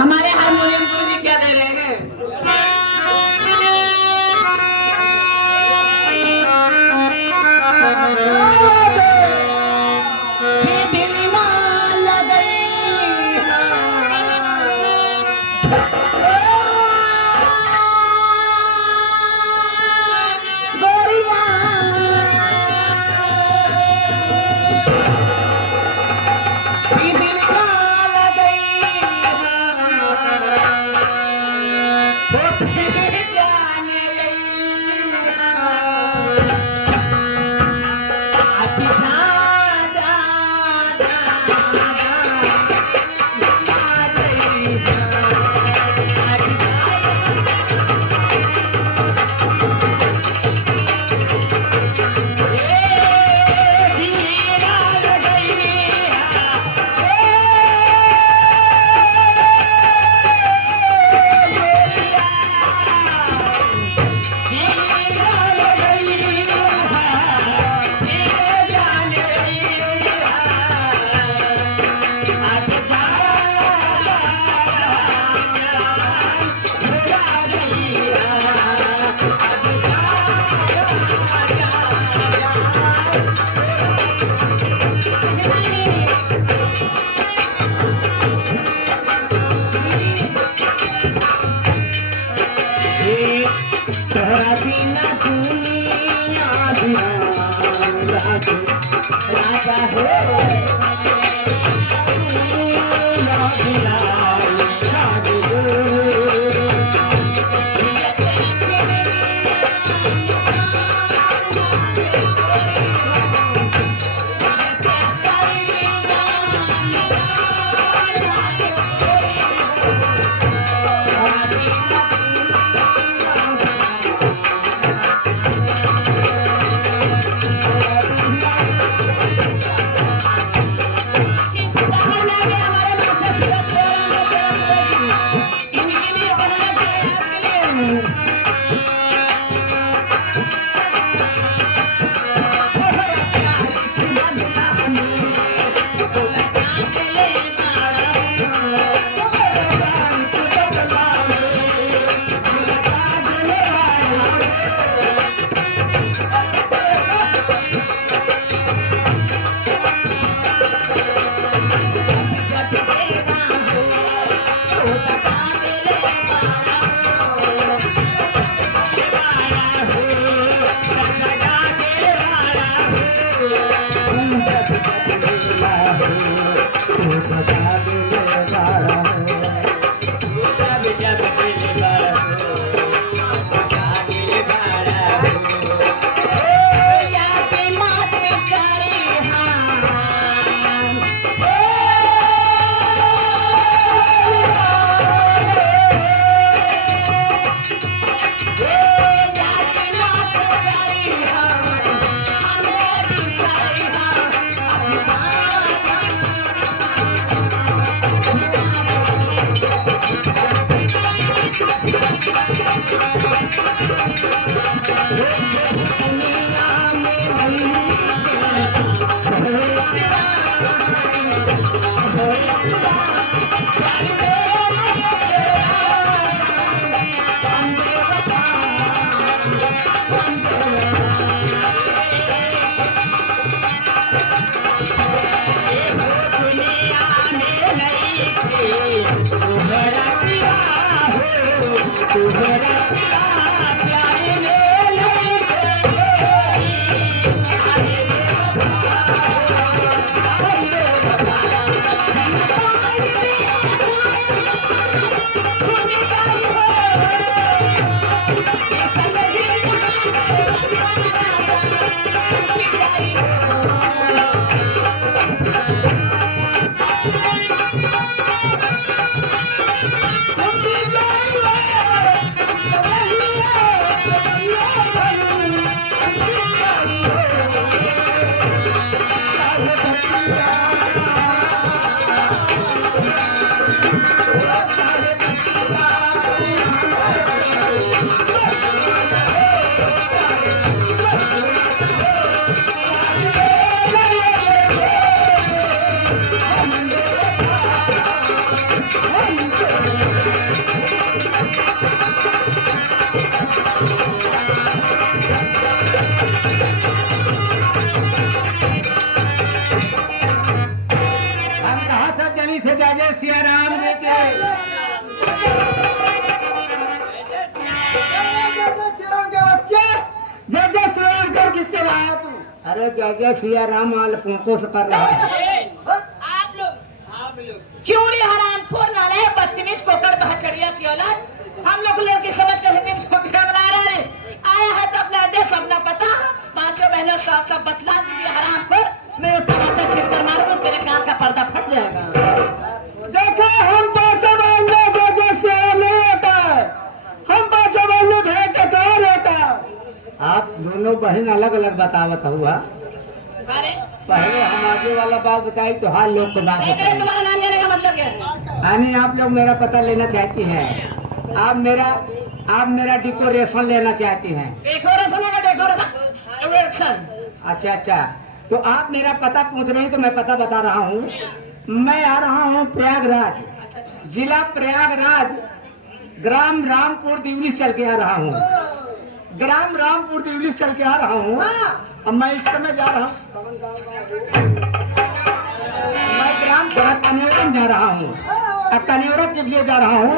हमारे हारमोनियम गुरु जी क्या दे रहे हैं? राजा है तू? अरे जय जय सिया राम आल पोंको से कर रहा है। आप लोग क्यों रे हराम खोर नाले बदतमीज कोकर बहचड़िया की औलाद, हम लोग लड़की समझ कर हिंदी में छोटा बना रहा है। आया है तो अपना एड्रेस अपना पता, पांचों बहनों साफ साफ बतला दीजिए हराम खोर, मैं वो तमाचा खींच कर मारूंगा, तेरे कान का पर्दा फट जाएगा। देखो हम पांचों बहन में जय जय सिया नहीं होता है, हम पांचों बहन में भेद का कौन होता है? आप दोनों बहन अलग अलग बतावत हुआ। अरे पहले हम आगे वाला बात बताई तो हाल लोग को बात अरे बताई। तुम्हारा नाम जाने का मतलब क्या है? यानी आप लोग मेरा पता लेना चाहती हैं, आप मेरा डिकोरेशन लेना चाहती हैं। डेकोरेशन है का डेकोरेशन? अच्छा अच्छा, तो आप मेरा पता पूछ रही हैं तो मैं पता बता रहा हूँ। मैं आ रहा हूँ प्रयागराज, जिला प्रयागराज, ग्राम रामपुर दिवली चल के आ रहा हूँ। ग्राम रामपुर दिवली चल के आ रहा हूँ। अब मैं इस समय जा रहा हूँ, मैं ग्राम सभा कन्यौरा जा रहा हूँ। अब कन्यौरा के लिए जा रहा हूँ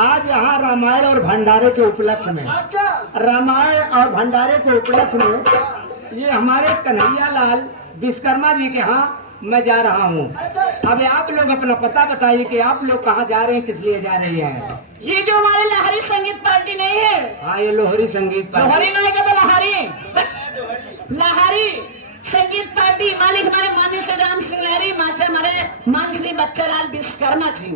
आज यहाँ रामायण और भंडारे के उपलक्ष्य में। रामायण और भंडारे के उपलक्ष्य में ये हमारे कन्हैया लाल विश्वकर्मा जी के यहाँ मैं जा रहा हूँ। अब आप लोग अपना पता बताइए कि आप लोग कहाँ जा रहे हैं, किस लिए जा रही हैं। ये जो हमारे लहरी संगीत पार्टी नहीं है, हाँ, ये लोहरी संगीत पार्टी। लोहरी नहीं का तो लहरी संगीत पार्टी मालिक हमारे माननीय श्री राम सिंह लहरी, मास्टर हमारे माननीय श्री बच्चालाल विश्वकर्मा जी,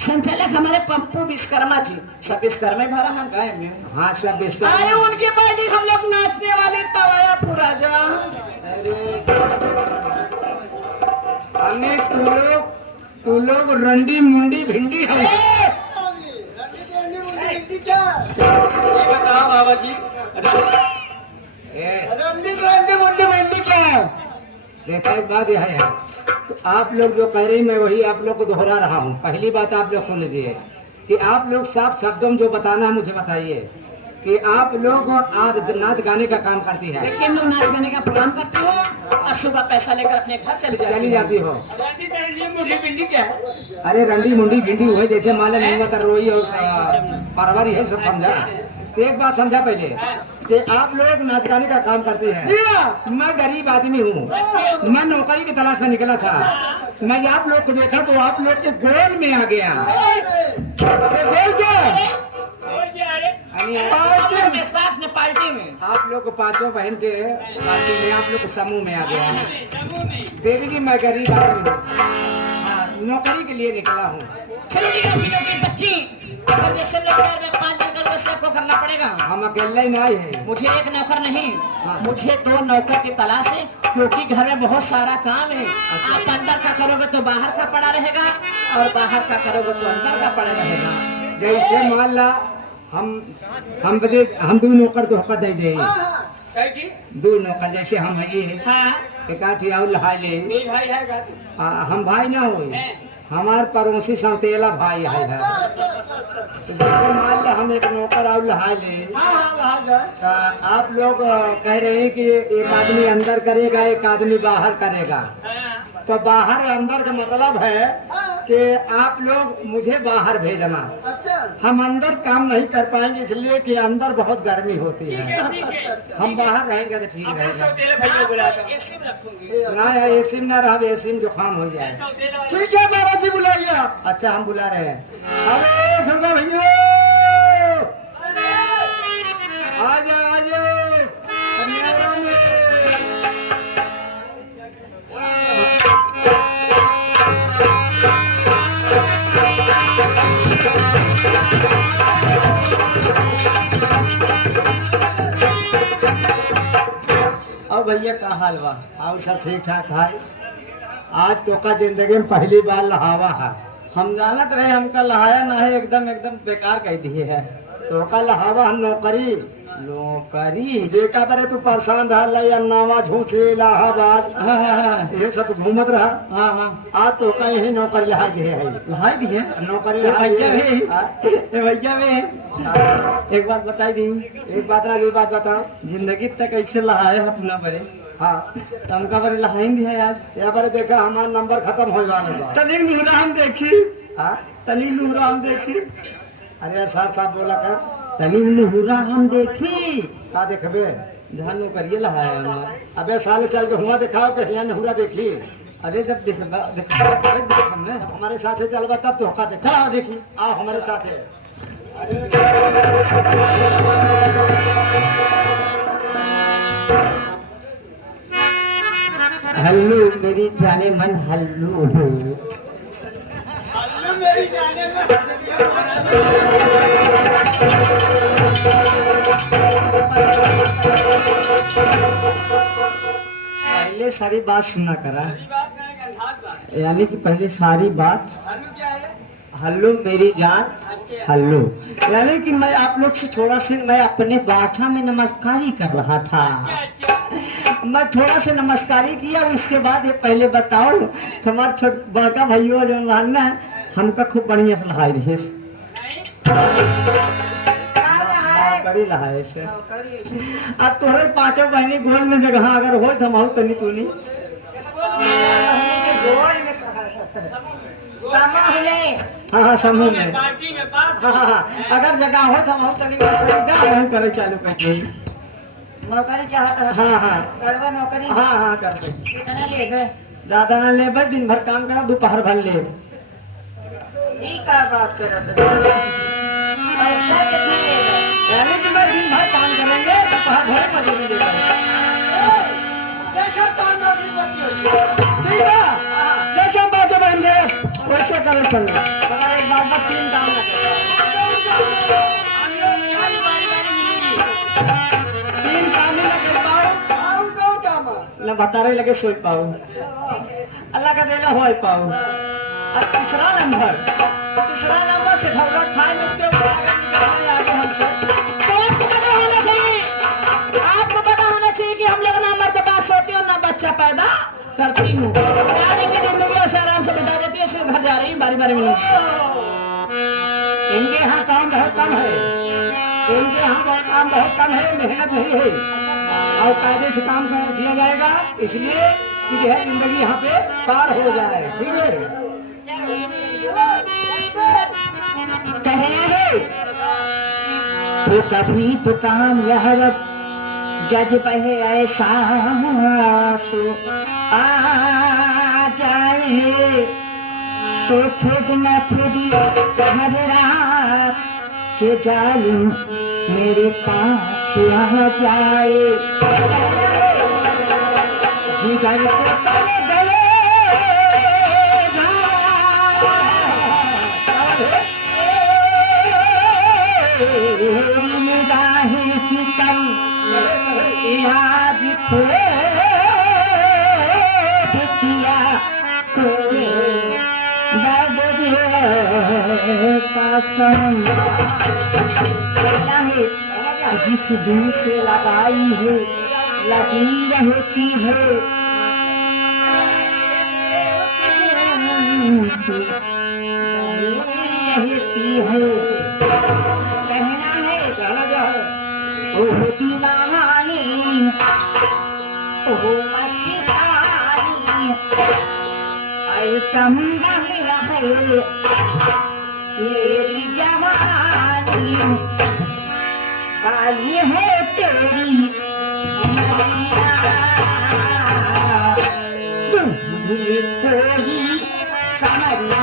संचालक हमारे पप्पू विश्वकर्मा जी, सब विश्वकर्मा ही भरा हम गाय में। हाँ, सब अरे विश्वकर्मा। उनकी पार्टी हम लोग नाचने वाले तवाया पूरा जा। अरे तू लोग रंडी मुंडी भिंडी है। बताओ बाबा जी, ए, रंडी मुंडी क्या है? देखा एक बात यह है, तो आप लोग जो कह रही मैं वही आप लोग को दोहरा रहा हूँ। पहली बात आप लोग सुन लीजिए कि आप लोग साफ शब्दों में जो बताना है मुझे बताइए कि आप लोग आज नाच गाने का काम करती है। देखिए हम लोग नाच गाने का प्रोग्राम करते हो और सुबह पैसा लेकर अपने घर चली जाती हो। मुंडी क्या है? अरे रंडी मुंडी भिंडी हुए जैसे माले नहीं होता रोई और परवारी है, सब समझा। तो एक बात समझा पहले कि आप लोग नाच गाने का काम करते हैं। मैं गरीब आदमी हूँ, मैं नौकरी की तलाश में निकला था। मैं आप लोग को देखा तो आप लोग के गोल में आ गया। साथ में पार्टी में आप लोग को पांचों बहन के पार्टी में आप लोग को समूह में आ गया। देवी जी मैं गरीब आदमी हूँ, हाँ, नौकरी के लिए निकला हूँ। चलो ठीक है, अभी नौकरी रखी और जैसे लोग शहर में 5 दिन करके सबको करना पड़ेगा। हम अकेले ही नहीं है। मुझे एक नौकर नहीं, हाँ। मुझे 2 नौकर की तलाश है, क्योंकि घर में बहुत सारा काम है। आप अंदर का करोगे तो बाहर का पड़ा रहेगा और बाहर का करोगे तो अंदर का पड़ा रहेगा। जैसे मान ला हम 2 नौकर तो हक दे दे, 2 नौकर जैसे हम है ये एक आठी और लहा ले। हम भाई ना हो, हमार पड़ोसी सौतेला भाई है। तो जैसे मान लो हम एक नौकर और लहा ले, तो आप लोग कह रहे हैं कि एक आदमी अंदर करेगा एक आदमी बाहर करेगा। तो बाहर अंदर का मतलब है कि आप लोग मुझे बाहर भेजना। हम अंदर काम नहीं कर पाएंगे इसलिए कि अंदर बहुत गर्मी होती है। हम बाहर रहेंगे तो ठीक रहेगा। ना एसी में ना रहा, एसी में जुकाम हो जाए। ठीक है बाबा जी बुलाइए आप। अच्छा हम बुला रहे हैं। अरे झुमका भैया आ जाओ आ जाओ। कन्यावरा में। अब भैया का हाल बा? और सब ठीक ठाक है। आज तो का जिंदगी में पहली बार लहावा है। हम जानत रहे हमका लहाया ना है, एकदम बेकार कह दिए है। तो का लहावा हम नौकरी नौकरी जेका बरे तू परेशान रहा अन्नावा झूठे इलाहाबाद ये सब घूमत रहा। हाँ आज तो कहीं ही नौकरी लहा दे है। लहाई दिए नौकरी ए लहा भैया दे। भी, ए भैया भी एक बात बताई दी, एक बात ना ये बात बताओ। जिंदगी तक कैसे लहाए अपना बरे हाँ हमका बरे लहाई दी है आज। यहाँ पर देखा हमारा नंबर खत्म हो वाले बा। तली नूरा हम देखी, हाँ तली नूरा हम देखी, अरे यार साथ साथ बोला कर। तली नूरा हम देखी। का देखबे जहाँ नौकरिए लहा है हमारा। अबे साले चल के हुआ दिखाओ कि यहाँ नहुरा देखी। अरे जब देख हमने हमारे साथ चलबा तब धोखा देखा। हाँ देखी आओ हमारे साथ हल्लू मेरी जाने मन हल्लू पहले सारी बात सुना करा, यानी कि पहले सारी बात हल्लू मेरी जान हल्लू, यानी कि मैं आप लोग से थोड़ा से मैं अपने भाषा में नमस्कारी कर रहा था। मैं थोड़ा से नमस्कारी किया, उसके बाद ये पहले बताओ हमारे छोट बड़का भाइयों जो रहना है हमका खूब बढ़िया से लहाई रहे करी लहाए से। अब तोहरे पांचों बहनी गोल में जगह अगर हो तो हम तनी तूनी हाँ हाँ समूह में हाँ हाँ अगर जगह हो तो हम तनी करे चालू कर दे। नौकरी चाहता है। हाँ हाँ करवा नौकरी। हाँ हाँ कर दे। कितना लेगा? ज्यादा ना ले, दिन भर काम करा, दोपहर भर ले। ये क्या बात कर रहे हो? पैसा कितना लेगा? यानी कि मैं दिन भर काम करेंगे, दोपहर भर मजदूरी देगा। देखो तो नौकरी बची होगी। ठीक है, देखो बातें बन गए, वैसे कल चल रहा। अगर एक बार बस 3 काम ना करें, 3 काम ही ना कर पाओ, ना बता रहे लगे सोच पाओ, अल्लाह का देना हो पाओ। और तीसरा नंबर से झगड़ा खाए में क्यों आगे हमसे। आपको पता होना चाहिए, आपको पता होना चाहिए कि हम लोग ना मर्दबा सोती हूँ ना बच्चा पैदा करती हूँ। शादी की जिंदगी ऐसे आराम से बिता देती है, इसलिए घर जा रही हूँ बारी बारी मिलूंगी। इनके यहाँ काम बहुत कम है, इनके यहाँ काम बहुत कम है, मेहनत नहीं है और कायदे से काम किया जाएगा, इसलिए कि जो है जिंदगी यहाँ पे पार हो जाए। ठीक है, कहना है तो कभी तो काम यह जज बहे ऐसा आ जाए तो खुद न खुद घबरा के जालिम मेरे पास आ जाए। जिगर को कर निगाहें सिकन याद किया तूने दर्द का जिस दिन से लगाई है लगी रहती है रहती है। ओह दीवानी ओह मस्तानी ऐ संगम है तेरी जवानी काली है तेरी दूल्हे कोई समरिया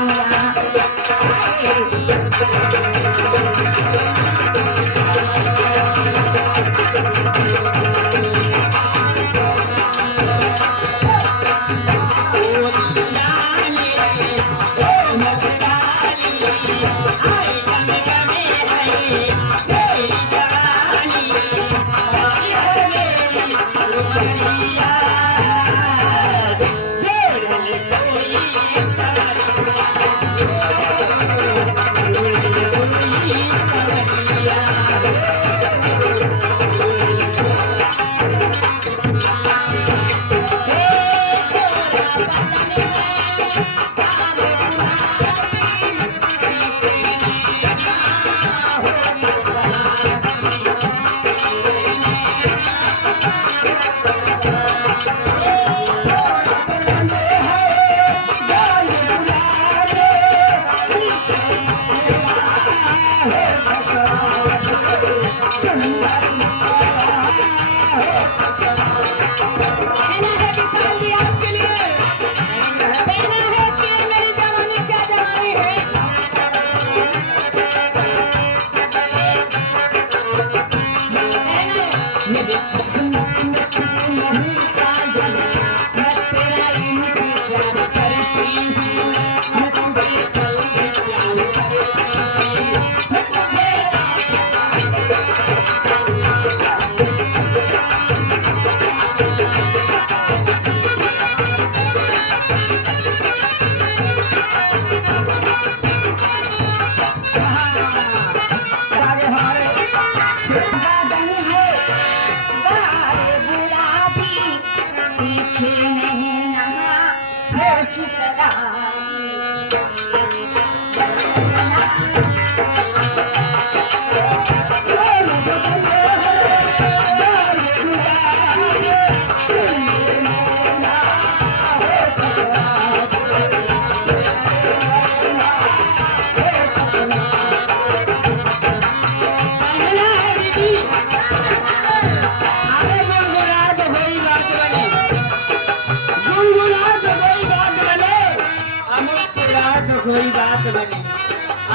बनी।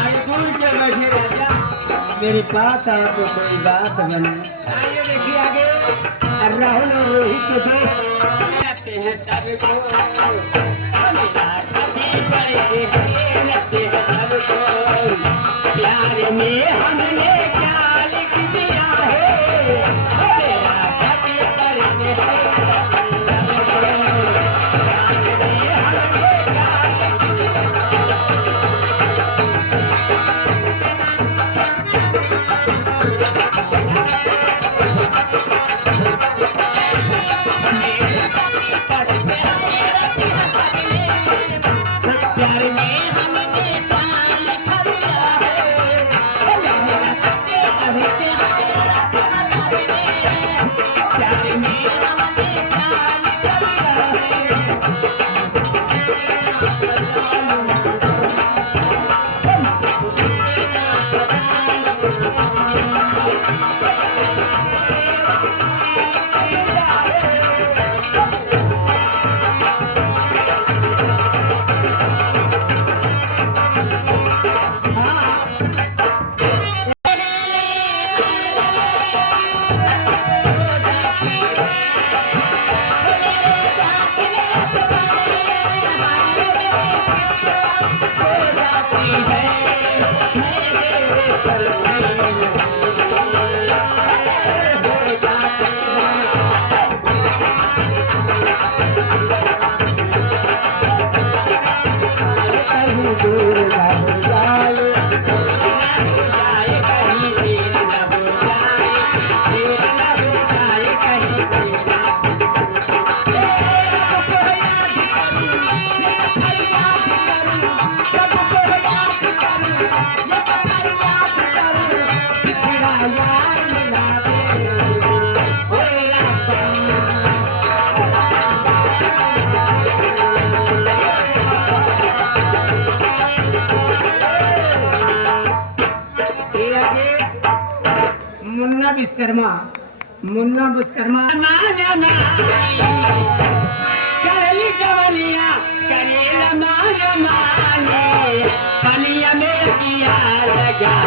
आगे दूर के बैठे राजा मेरे पास आए तो कोई बात बने। आइए देखिए आगे राहुल और रोहित के दोस्त जाते हैं सबको प्यार में हमने क्या लिख दिया है तेरा खत करने से मुन्ना विश्वकर्मा करली जवनिया करेला माया माने पनिया में किया लगा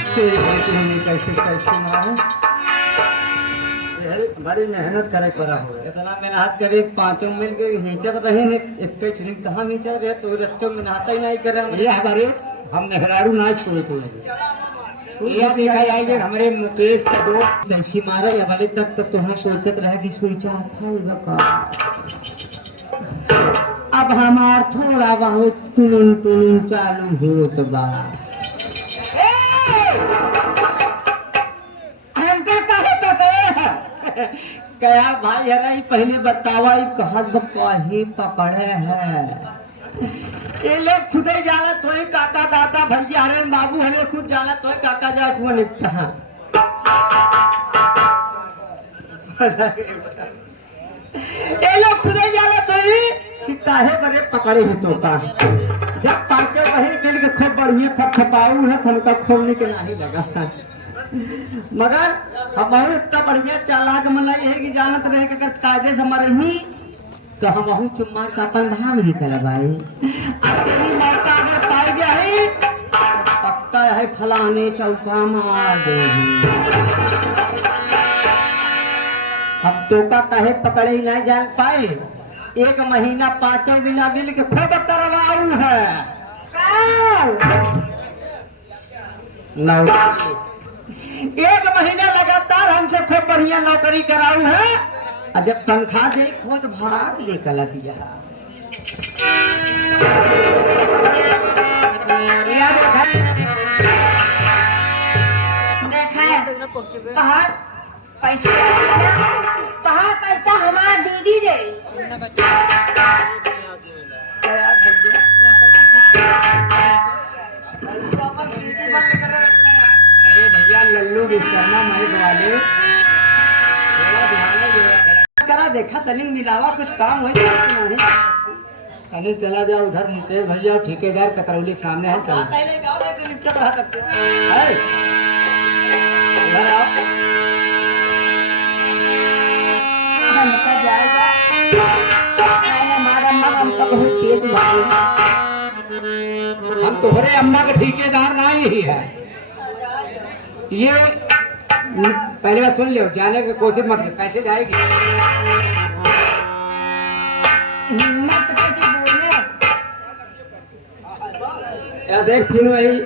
कैसे कैसे बड़ी मेहनत करे पड़ा हो इतना मेहनत करे पांचों मिल के हिंचत रहे ने एक ठीक कहां हिंचत रहे तो रच्चों में नहाता ही नहीं करे ये हमारे हम मेहरारू ना छोड़े तो ये देखा जाएगा हमारे मुकेश का दोस्त तैसी मारा या वाले तक तो तुम सोचत रहे कि सोचा था अब हमार थोड़ा बहुत टुन चालू हो तो बात क्या भाई है ही पहले बतावा कहे पकड़े है ये लोग खुद ही जाला तो काका दादा भैया हरे बाबू हरे खुद जाला तो काका जा तू निपटा ये लोग खुद ही जाला तो काहे बड़े पकड़े ही तो का जब पांचों वही मिल के खूब बढ़िया थपथपाऊ है, हमका खोलने के नहीं लगा। मगर हम इतना बढ़िया चालाक मन है कि जानत रहे कि अगर कायदे से मरही तो हम चुम्मा का अपन भाग निकल भाई। अब तेरी माता अगर पाई गया है पक्का है फलाने चौका मार देगी। हम तो का कहे पकड़े ही नहीं जान पाए। 1 महीना 5 दिन मिल के खूब करवाऊ है। एक महीना लगातार हमसे खूब बढ़िया नौकरी कराऊ है। और जब तनख्वाह दे खुद भाग निकल दिया। कहा पैसा कहा पैसा हमारा दीदी दे। अरे भैया लल्लू विश्वकर्मा माइक वाले करा देखा तनी मिलावा कुछ काम हो नहीं। अरे चला जाओ उधर मुकेश भैया ठेकेदार ककरौली के सामने है। चलो हम तुम्हारे अम्मा के ठेकेदार ना यही है। ये पहले बात सुन लो, जाने की कोशिश मत करो, कैसे जाएगी। हिम्मत करके बोले। या देख फिर वही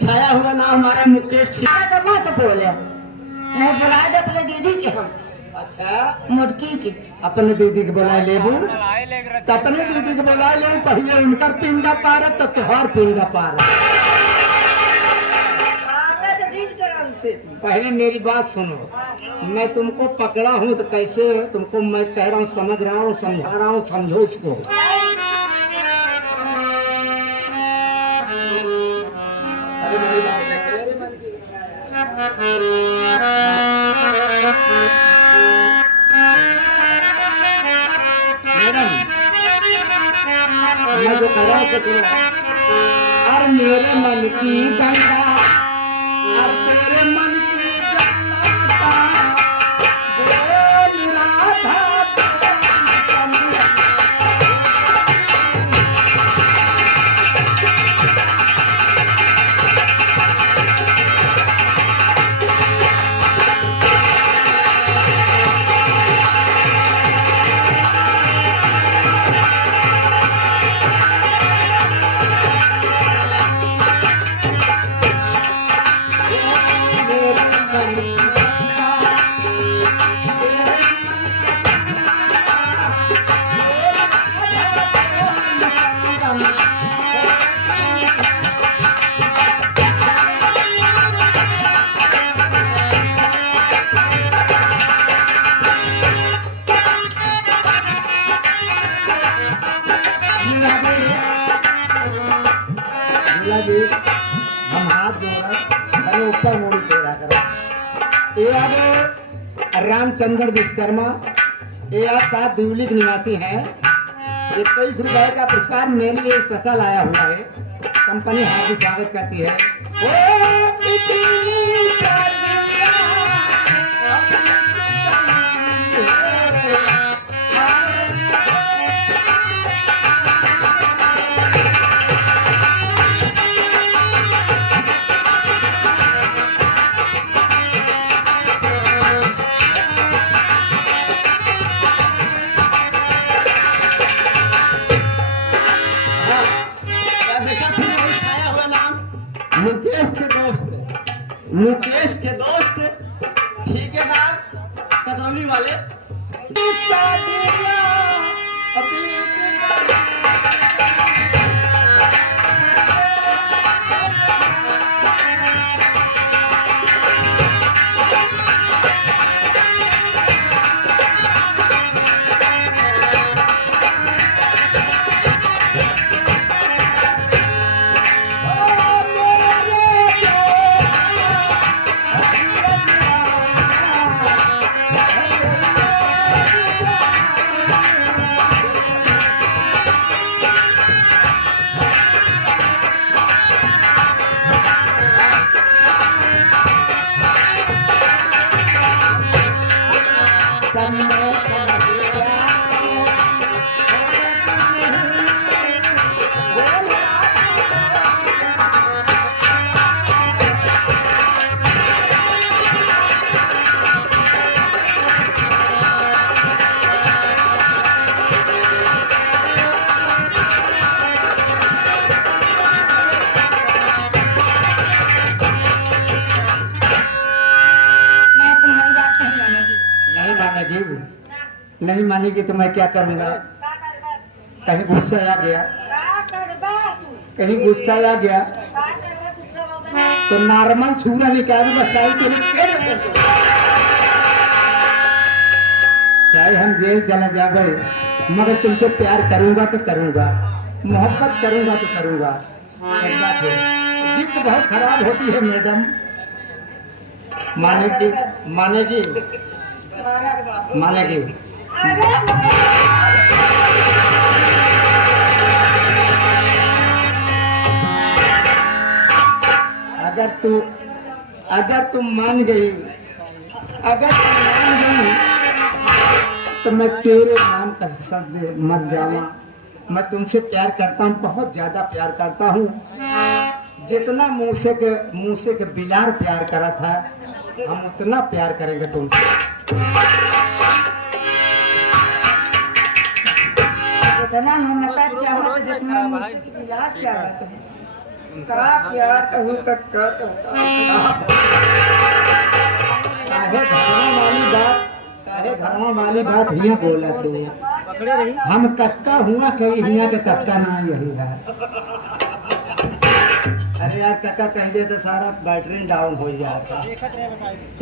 छाया हुआ नाम हमारा मुकेश तो मत बोले, नहीं बुला दे अपने दीदी के हम। अच्छा मुटकी की अपने दीदी के बुला ले तो अपने दीदी के बुला ले। पहले उनका पिंडा पार तो तुहार पिंडा पार। पहले मेरी बात सुनो, मैं तुमको पकड़ा हूँ तो कैसे तुमको मैं कह रहा हूँ, समझ रहा हूँ, समझा रहा हूँ, समझो इसको। अरे मेरी बात मेरे मन की मैडम मैं जो कह रहा हूँ सुनो। अरे मेरे मन की गंगा, अरे तेरे मन की जन्नता, बोल राधा हम हाथ जोड़ा पहले ऊपर मुड़ी तेरा करो। ये अब रामचंद्र विश्वकर्मा, ये आप साथ दिवली के निवासी हैं। ये 23 रुपए का पुरस्कार मेरे लिए स्पेशल आया हुआ है। कंपनी हार्दिक स्वागत करती है। मुकेश के दोस्त ठेकेदार कतरौली वाले। मौसम में सब मैं तुम्हारी बात नहीं मानूंगी। नहीं मानेगी। नहीं मानेगी तो मैं क्या करूँगा? कहीं गुस्सा आ गया, कहीं गुस्सा आ गया तो नॉर्मल छुरा निकाल बसाई तो चाहे हम जेल चला जा गए, मगर तुमसे प्यार करूंगा तो करूंगा, मोहब्बत करूंगा तो करूंगा। एक बात है, जिद बहुत खराब होती है मैडम। मानेगी? मानेगी? मानेगी? अगर तुम मान गई, अगर तुम मान गई तो मैं तेरे नाम का सद मर जाऊंगा। मैं तुमसे प्यार करता हूँ, बहुत ज्यादा प्यार करता हूँ। जितना मूसे के बिलार प्यार करा था, हम उतना प्यार करेंगे तुमसे। जितना हमका चाहत, जितना मुझसे प्यार चाहत है, का प्यार कहूँ तक कहत काहे घरवा वाली बात हिया बोला तू। हम कक्का हुआ कहीं हिया के कक्का ना यही है। अरे यार कक्का कह दे तो सारा बैटरी डाउन हो जाता।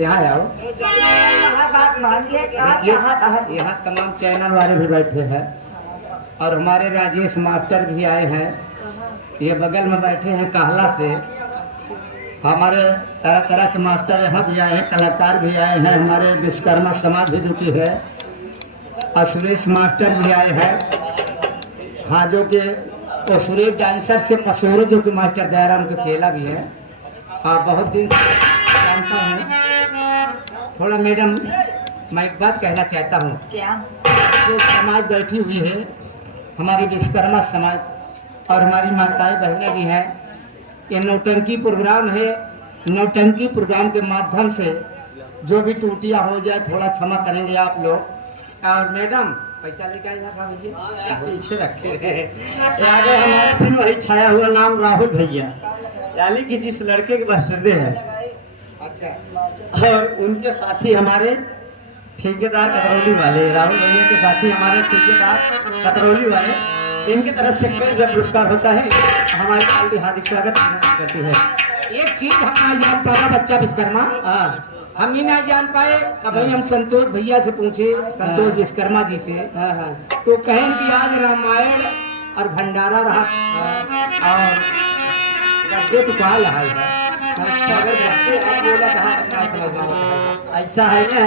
यहाँ आओ, बात मान लिए का चाहत। यहाँ तमाम चैनल वाले भी बैठे हैं और हमारे राजेश मास्टर भी आए हैं। ये बगल में बैठे हैं कहला से। हमारे तरह तरह के मास्टर यहाँ भी आए हैं, कलाकार भी आए हैं, हमारे विश्वकर्मा समाज भी जुटी है और सुरेश मास्टर भी आए हैं। हाँ, जो कि तो सुरेश डांसर से पसोरे जो कि मास्टर दयाराम के चेला भी है। हाँ, बहुत दिन जानता हूँ। थोड़ा मैडम मैं एक बात कहना चाहता हूँ। क्या? जो समाज बैठी हुई है, हमारी विश्वकर्मा समाज और हमारी माताएं बहनें भी हैं, ये नौटंकी प्रोग्राम है। नौटंकी प्रोग्राम के माध्यम से जो भी टूटियाँ हो जाए थोड़ा क्षमा करेंगे आप लोग। और मैडम पैसा लेके आइए, पीछे रखे रहे। आगे हमारे फिर वही छाया हुआ नाम राहुल भैया, यानी कि जिस लड़के के बर्थडे है। अच्छा, और उनके साथी हमारे ठेकेदार कतरौली वाले, राहुल भैया के साथी हमारे ठेकेदार कतरौली वाले, इनकी तरफ से कई जब पुरस्कार होता है, हमारी पार्टी हार्दिक स्वागत करती है। एक चीज हम ना जान पाया बच्चा विश्वकर्मा, हाँ हम ही ना जान पाए। अब भाई हम संतोष भैया से पूछे, संतोष विश्वकर्मा जी से, हाँ हाँ तो कहें कि आज रामायण और भंडारा रहा और गड्ढे तो कहा रहा है। अच्छा, अगर गड्ढे आप बोला कहा क्या समझ ऐसा है ना।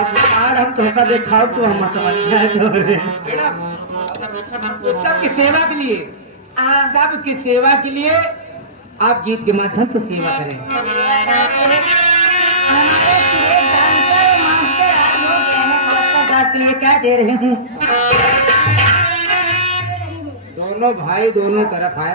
अब आज हम धोखा देखाओ तो हम समझ जाए तो मैडम, तो सबकी सेवा के लिए, सबकी सेवा के लिए आप गीत के माध्यम से सेवा करें। हमारे सुरेश डांसर मास्टर आप लोग कहने के लिए क्या दे रहे हूँ? दोनों भाई दोनों तरफ है।